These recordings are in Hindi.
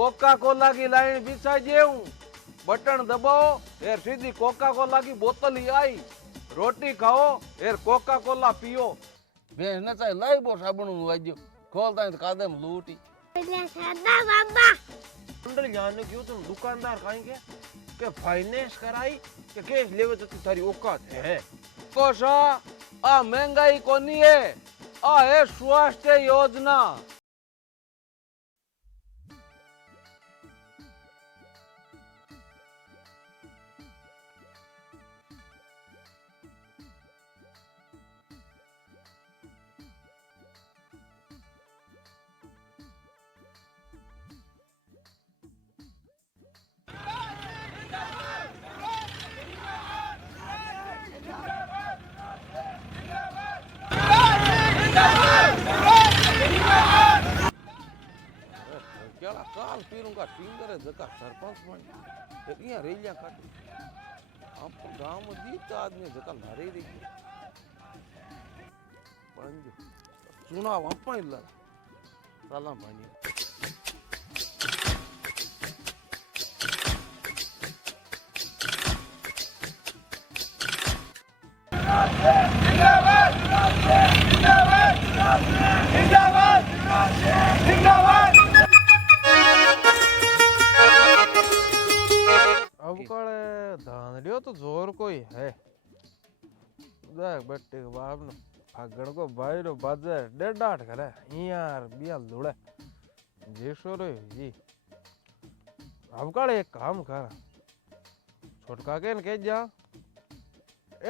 कोका कोला की लाइन बिछाई देऊं, बटन दबाओ यार सीधी कोका कोला की बोतल ही आई, रोटी खाओ यार कोका कोला पियो। भैंस ने चाहे लाई बो साबुन वाजो खोलता है तो कादम लूटी अंदर जाने क्यों तुम दुकानदार कहेंगे के फाइनेंस कराई के कैश लेवे तो थारी औकात है। कोसा आ महंगाई कोनी है, आ है स्वास्थ्य योजना। केला काल पीरूंगा टिंगर जका सरपंच बन ये रेलिया काटी आप गांव में जीत आदमी जका नारे दी पंज चुनाव अपन इल्ला साला बनी जिंदाबाद जिंदाबाद जिंदाबाद जिंदाबाद। अब कड़े धान लियो तो जोर कोई है देख बेटे के बाप ने फागण को भाई रो बाजे डेढ़ करे यार बिया लुड़े जेसो रे जी। अब कड़े एक काम कर छोटका के न कह जा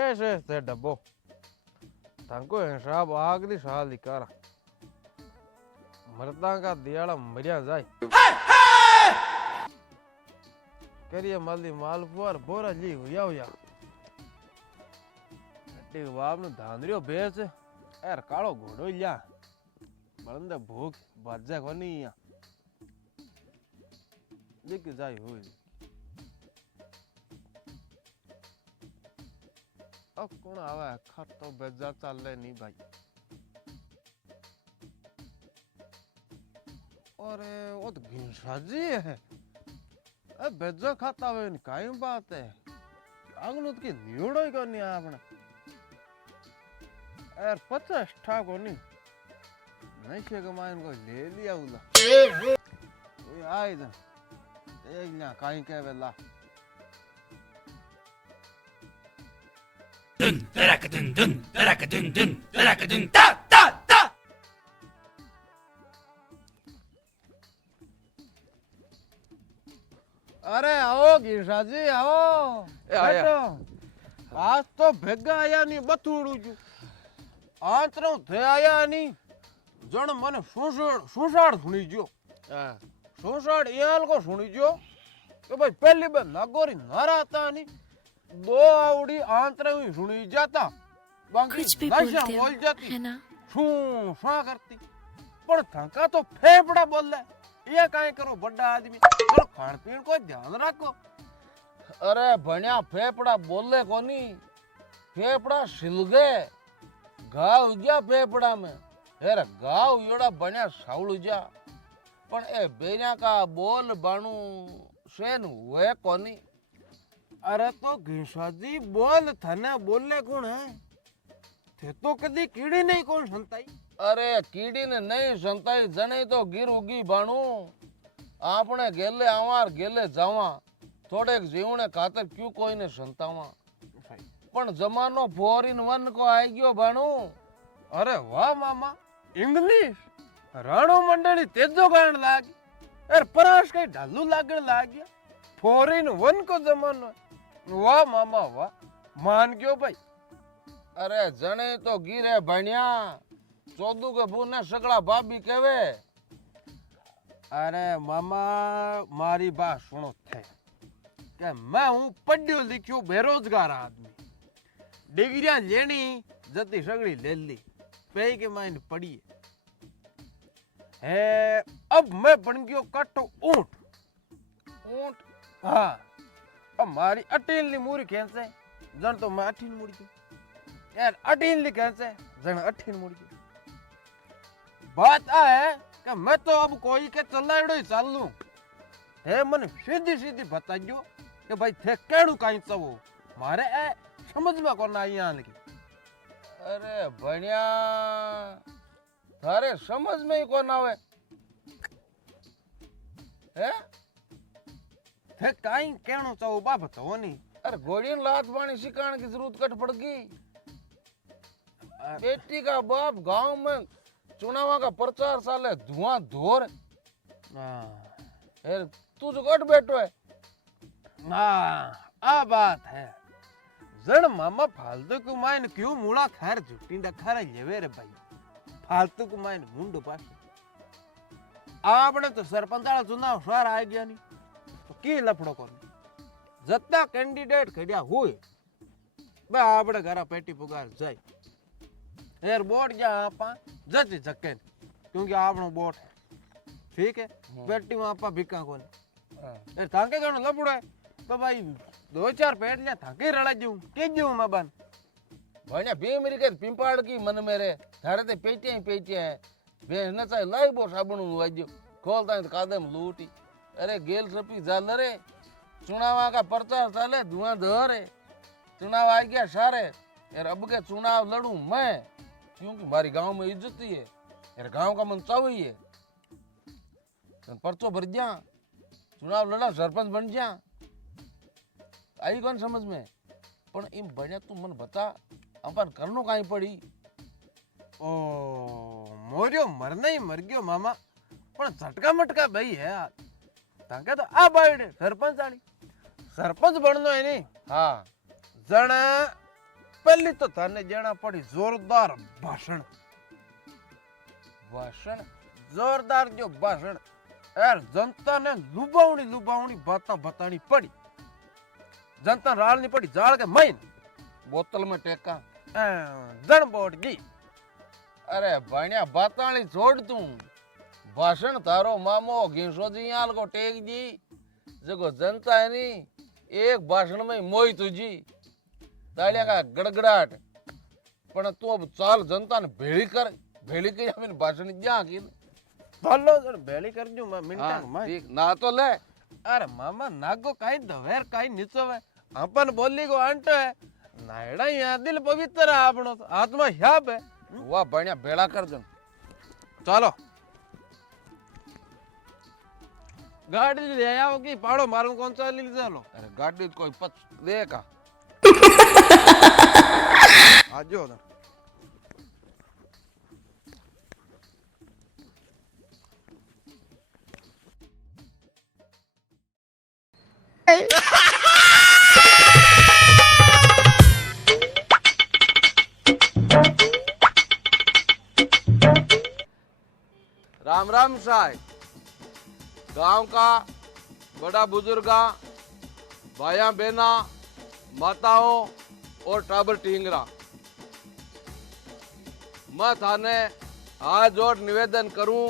ऐसे से डब्बो तांको हिसाब आगली साल दिकार मरदा का दियाला मरिया जाए करिए माली मालपुआर बोरा ली हुआ हुआ अट्टे बाप ने धांधरियो बेच यार कालो घोड़ो लिया बंदे भूख बाजे को नहीं या दिख जाए हुई अब कौन आवा है खत तो बेजा चल ले नहीं भाई। और वो तो घिंसाजी है अब बेजा खाता हुए कायम बात है आंगनूत की न्यूड़ो ही करनी है आपने यार 50 ठा को नहीं नशे के मायन को ले लिया उला ये आए दिन एक ना काई के वेला dun tarakadun dun tarakadun dun tarakadun ta ta ta। अरे आओ गिरसा जी आओ बैठो आज तो भेगा आया नहीं बथूड़ू जू आंतरों थे आया नहीं जण मने सुसाड़ सुनी जो सुसाड़ याल को सुनी जो कि भाई पहली बार नागोरी नाराता नहीं दो आवड़ी आंतरे हुई सुनी जाता बाकी नशा बोल जाती है ना छू करती पर थका तो फेफड़ा बोल ले ये काहे करो बड़ा आदमी और खान पीन को ध्यान रखो। अरे बनिया फेफड़ा बोले कोनी फेफड़ा सिलगे घाव जा फेफड़ा में हेर घाव योड़ा बनिया साउल जा पण ए बेनिया का बोल बाणू सेन हुए कोनी। अरे तो घिसाजी बोल थाने बोले कौन है थे तो कदी कीड़ी नहीं कौन संताई। अरे कीड़ी ने नहीं संताई जने तो गिर उगी बाणू आपने गेले आवार गेले जावा थोड़े जीवने खातर क्यों कोई ने संतावा पण जमानो 4-in-1 को आई गयो बाणू। अरे वाह मामा इंग्लिश राणो मंडली तेजो गाण लागी यार परास कई ढालू लागण लाग गया 4-in-1 को जमानो वाह मामा वाह मान गयो भाई। अरे जने तो गिरे बनिया चौदू के बूने सगड़ा भाभी कहवे। अरे मामा मारी बात सुनो थे कि मैं हूँ पढ़ियो लिखियो बेरोजगार आदमी डिग्रियां लेनी जती सगड़ी ले ली पे के माइन पढ़ी है अब मैं बन गयो काटो ऊंट ऊंट हाँ अब मारी अटील नी मूरी कैसे जन तो मैं अठीन मुड़ी गई यार अटील नी कैसे जन अठीन मुड़ी गई। बात आ है कि मैं तो अब कोई के चलाड़ो ही चल लूं हे मन सीधी सीधी बताइयो कि भाई थे केड़ू काई चवो मारे ए समझ में कोना आया लगी। अरे बढ़िया थारे समझ में ही कौन आवे है? थे काई केणो चवो बा बताओ नी। अरे घोड़ी ने लात पानी सिखाने की जरूरत कट पड़ गई। बेटी का बाप गांव में चुनाव का प्रचार साले धुआं धोर है। तू जो कट बैठो है। आ बात है जड़ मामा फालतू को माइन क्यों मुड़ा खैर झुटिंदा खरा लेवे रे भाई फालतू को माइन मुंडो पास आपने तो सरपंच वाला चुनाव सार आ गया नहीं तो की लफड़ो कर जत्ता कैंडिडेट खड़िया हुए बे आपने घरा पेटी पुकार जाए यार वोट जा आपा जज जके क्योंकि आपनो वोट है ठीक है पेटी में आपा भिका कोन यार तांके गणो लफड़ो है तो भाई दो चार पेट लिया थाके रड़ा जूं के जूं मैं बन बढ़िया बे मेरी के पिंपाड़ की मन मेरे थारे ते पेटियां ही पेटियां है बे न चाहे लाई बो साबुन वाजो खोलता है तो कादम लूटी। अरे गेल सपी जाल रे चुनाव का प्रचार चाले धुआं धर है चुनाव आ गया सारे यार अब के चुनाव लड़ू मैं क्योंकि हमारी गांव में इज्जत ही है यार गांव का मन चाव ही है परचो भर जा चुनाव लड़ा सरपंच बन जा आई कौन समझ में पण इम बढ़िया तू मन बता अपन करनो काई पड़ी। ओ मोरियो मरना ही मर गयो मामा पण झटका मटका भाई है ताके तो आ बाइडे सरपंच बननो है नी। हाँ जण पहली तो थाने जेना पड़ी जोरदार भाषण भाषण जोरदार जो भाषण यार जनता ने लुबावनी बातें बतानी पड़ी जनता राल नहीं पड़ी जाल के माइन बोतल में टेका जन बोट गई। अरे बढ़िया बाताली छोड़ तू भाषण तारो मामो घीसो जी याल को टेक जी जगो जनता है नी एक भाषण में मोई तुझी तालिया का गड़गड़ाट पण तू अब चाल जनता ने भेड़ी के हमें भाषण जा की चलो जन बेली कर जू मैं मिनटा हाँ, में ठीक ना तो ले। अरे मामा नागो काई दवेर काई नीचो है अपन बोली को आंटो है नायड़ा यहाँ दिल पवित्र है आपनो आत्मा ह्याब है वाह बढ़िया बेड़ा कर जन चलो गाड़ी ले आओ की पाड़ो मारू कौन सा ले चलो। अरे गाड़ी कोई पच दे का आजो ना राम राम साहब गांव का बड़ा बुजुर्गा भाया बहना माताओं और टाबर टींगरा मैं थाने हाथ जोड़ निवेदन करूं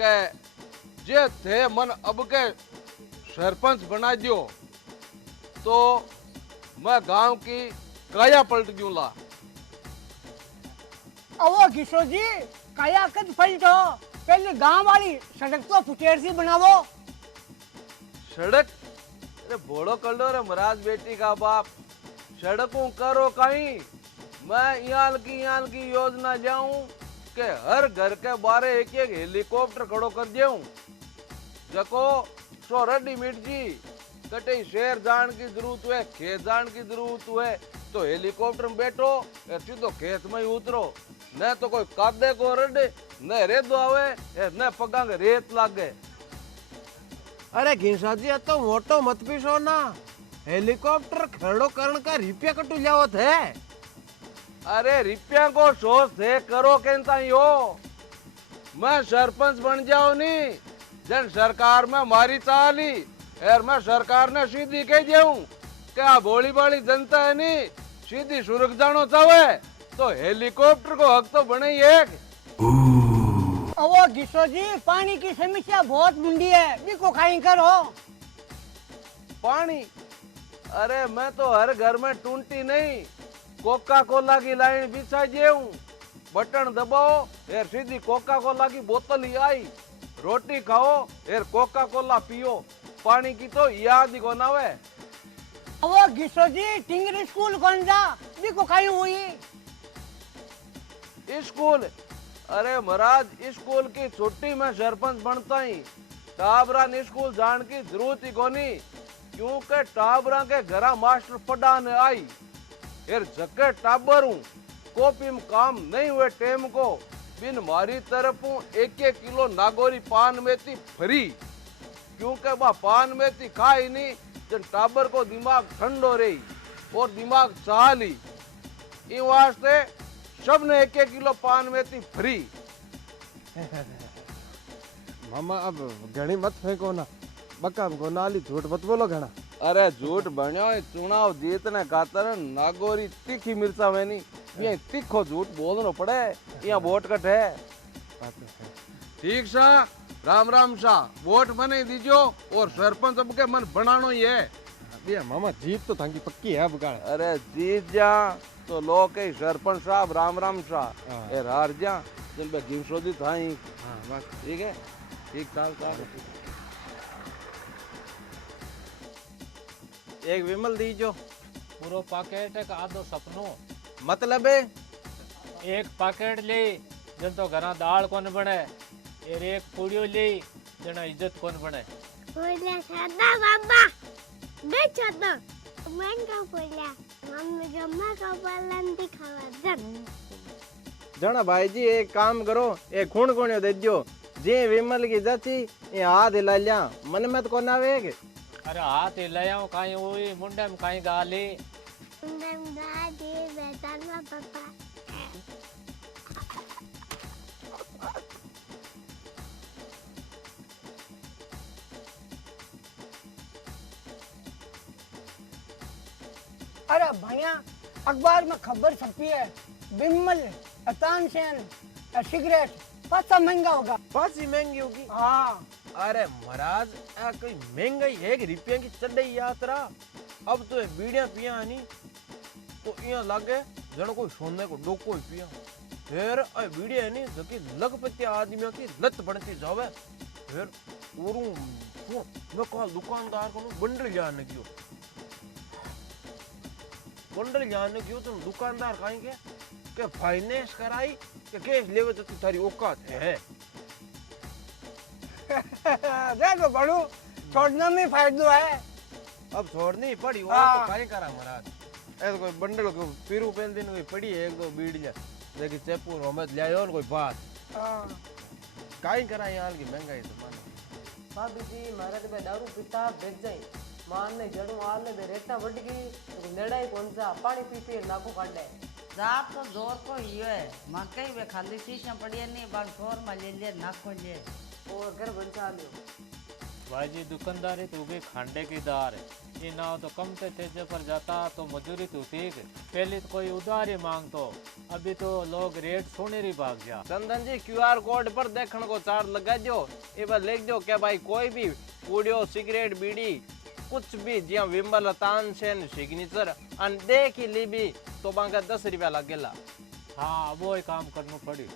कि जे थे मन अब के सरपंच बना दियो तो मैं गांव की काया पलट दूंगा। अवो किशोर जी काया कद पलटो पहले गांव वाली सड़क तो फुटेर सी बनावो। सड़क अरे बोलो कर लो रे महाराज बेटी का बाप सड़कों करो कहीं मैं याल की योजना जाऊं कि हर घर के बारे एक हेलीकॉप्टर खड़ो कर दूं जको सो रेडी मिट जी कटे शहर जान की जरूरत है खेत जान की जरूरत है तो हेलीकॉप्टर में बैठो और सीधो खेत में ही उतरो न तो कोई कादे को रडे न रेदो आवे न पगांग रेत लागे। अरे घिसा जी तो मोटो मत पीसो ना हेलीकॉप्टर खड़ो करण का रुपया कटू जावत है। अरे रुपया को सोच से करो कहता हो मैं सरपंच बन जाओ नी जन सरकार में मारी चाली और मैं सरकार ने सीधी कह जाऊं क्या भोली भाली जनता है नी सीधी सुरग जानो चाहे तो हेलीकॉप्टर को हक तो बने ही एक। अवो किशोर जी पानी की समस्या बहुत मुंडी है बिको खाई करो पानी अरे मैं तो हर घर में टूंटी नहीं कोका कोला की लाइन बिछा देऊं बटन दबाओ यार सीधी कोका कोला की बोतल ही आई रोटी खाओ और कोका कोला पियो, पानी की तो याद ही को ना वे। वो किशोर जी टिंगरी स्कूल कौन जा देखो कहीं हुई स्कूल? अरे महाराज स्कूल की छुट्टी में सरपंच बनता ही टाबरा ने स्कूल जान की जरूरत ही कोनी, क्योंकि टाबरा के घरा मास्टर पढ़ाने आई फिर जके टाबर हूँ कॉपी में काम नहीं हुए टेम को बिन मारी तरफ 1-1 किलो नागोरी पान मेथी फ्री, क्योंकि वह पान मेथी खाई नहीं जन टाबर को दिमाग ठंडो रही और दिमाग चाली, इन वास्ते सबने 1-1 किलो पान मेथी फ्री। मामा अब घणी मत फेंको ना, बका को नाली झूठ मत बोलो घना। अरे झूठ बनो चुनाव जीतने खातर नागोरी तीखी मिर्चा में नहीं ये तीखो झूठ बोलना पड़े, यहाँ वोट कट है। ठीक सा राम राम सा वोट बने दीजो और सरपंच अब के मन बनानो ही है। ये मामा जीत तो थांकी पक्की है बगाड़। अरे जीत जा तो लोग के सरपंच साहब राम राम सा ए हार जा जिन पे गिमसोदी था ही। हाँ बस ठीक है, ठीक चाल चाल। एक विमल दीजो। पूरो पैकेट एक आधो सपनो मतलब है एक पैकेट ले जन तो घना दाल कौन बने और एक पूड़ियो ले जना इज्जत कौन बने। बोला सादा बाबा दे छोटा महंगा बोला मम्मी गम्मा का पालन दिखावा जन जना भाई जी एक काम करो, एक खून कोणियो देजो जे विमल की जाची ये हाथ हिला लिया मन में तो कोना आवे। अरे हाथ हिलाया काई ओई मुंडे में काई गाली नंदा दे बेटा ना पापा अरे भैया अखबार में खबर छपी है बिमल तानसेन सिगरेट पासा महंगा होगा। पासी महंगी होगी। हाँ अरे महाराज आ कोई महंगाई 1 रुपया की चढ़ई यात्रा। अब तो बीड़ियां पिया नहीं तो यहाँ लागे जन कोई सोने को डोको ही पिया। फिर बीड़िया नहीं जबकि लखपति आदमियों की लत बढ़ती जावे। फिर मैं कहा दुकानदार को बंडल जाने की तो दुकानदार कहेंगे कि फाइनेंस कराई कि कैश लेवे तो थारी औकात है। देखो बड़ू छोड़ने में फायदा है। अब छोड़नी ही पड़ी और हाँ। तो काई करा महाराज। ऐसे कोई बंडल को पीरू पहन दिन कोई पड़ी है 1-2 बीड़ियां लेकिन चेपुर हमें ले आयो कोई बात हाँ। काई करा यहाँ की महंगाई तो मानो। भाभी जी मारे तो दारू पीता बेच जाए मान ने जड़ू आल ने रेटा बढ़ गई तो नेड़ाई कौन सा पानी पी पी नाकू काट ले जाप तो जोर को ही है मकई वे खाली शीशा पड़ी नहीं बाल ठोर में ले ले नाको ले और घर बचा लियो। भाई जी दुकानदारी तो भी खांडे की दार है, ये ना हो तो कम से तेज पर जाता तो मजूरी तो ठीक है। पहले तो कोई उधारी मांग तो अभी तो लोग रेट सोने री भाग जा। चंदन जी QR कोड पर देखने को चार्ज लगा दो, ये बार लिख दो क्या भाई कोई भी पूड़ियो सिगरेट बीड़ी कुछ भी जिया विमल तानसेन सिग्नेचर अन देखी ली भी तो बांका 10 रुपया लगेला। हाँ वो ही काम करना पड़ी।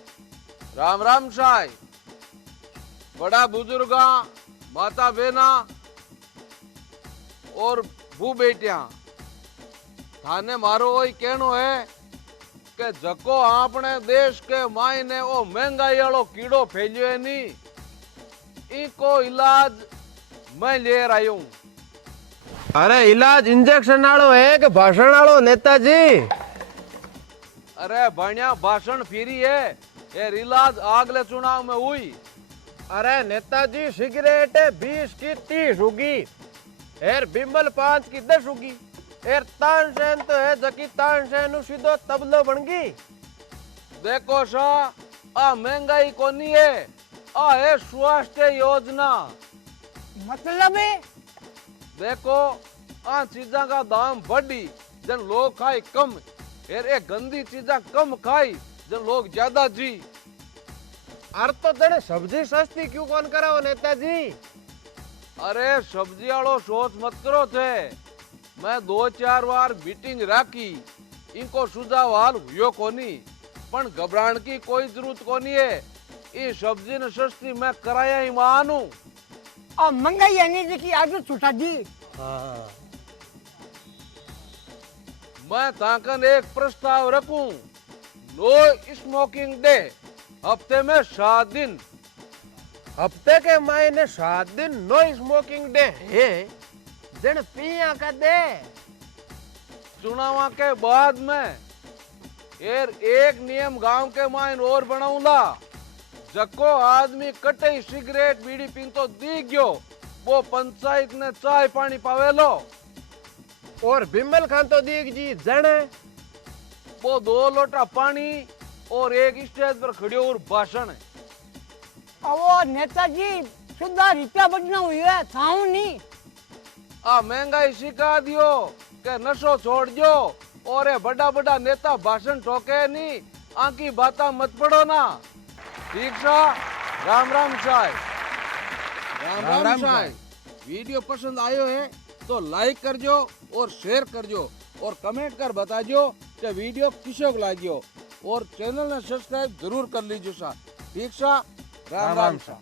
राम राम साई बड़ा बुजुर्गा माता बहना और भू बेटिया थाने मारो वही कहनो है कि जको आपने देश के मायने ओ महंगाई वालो कीड़ो फैलियो है नी इको इलाज मैं ले रही हूँ। अरे इलाज इंजेक्शन वालो है कि भाषण वालो नेताजी? अरे बढ़िया भाषण फ्री है ये इलाज अगले चुनाव में हुई। अरे नेताजी सिगरेट 20 की 30 होगी एर बिमल 5 की 10 होगी एर तानसेन तो है जकी तानसेन सीधो तबलो बन गई। देखो सा आ महंगाई कोनी है आ है स्वास्थ्य योजना। मतलब है देखो आ चीजा का दाम बढ़ी जन लोग खाई कम और ये गंदी चीजा कम खाई जन लोग ज्यादा जी। अरे तो तेरे सब्जी सस्ती क्यों कौन कराओ नेताजी? अरे सब्जी वालो सोच मत करो थे, मैं 2-4 बार मीटिंग राखी इनको सुझाव हाल हुयो कोनी पण घबराण की कोई जरूरत कोनी है ये सब्जी ने सस्ती मैं कराया ही मानू। और महंगाई है नहीं देखी आगे छुटा दी। मैं ताकन एक प्रस्ताव रखूं, नो स्मोकिंग डे, हफ्ते में 7 दिन। हफ्ते के मायने 7 दिन नो स्मोकिंग डे है, जन पिया का दे। चुनाव के बाद में एक नियम गांव के मायन और बनाऊंगा, जको आदमी कटे सिगरेट बीड़ी पीन तो दी गयो, वो पंचायत ने चाय पानी पावेलो। और बिमल खान तो देख जी जने वो 2 लोटा पानी और एक स्टेज पर खड़ियो और भाषण है। और नेताजी सुधा रुपया बजना हुई है थाऊ नहीं। आ महंगाई सिखा दियो के नशो छोड़ दो, और ये बड़ा बड़ा नेता भाषण ठोके नहीं, आंकी बाता मत पड़ो ना। ठीक सा, राम राम साहब। राम राम साहब। वीडियो पसंद आयो है तो लाइक करजो और शेयर करजो और कमेंट कर बताजो कि वीडियो किसको लाग्यो, और चैनल ने सब्सक्राइब जरूर कर लीजिए सा। ठीक सा, राम राम सा।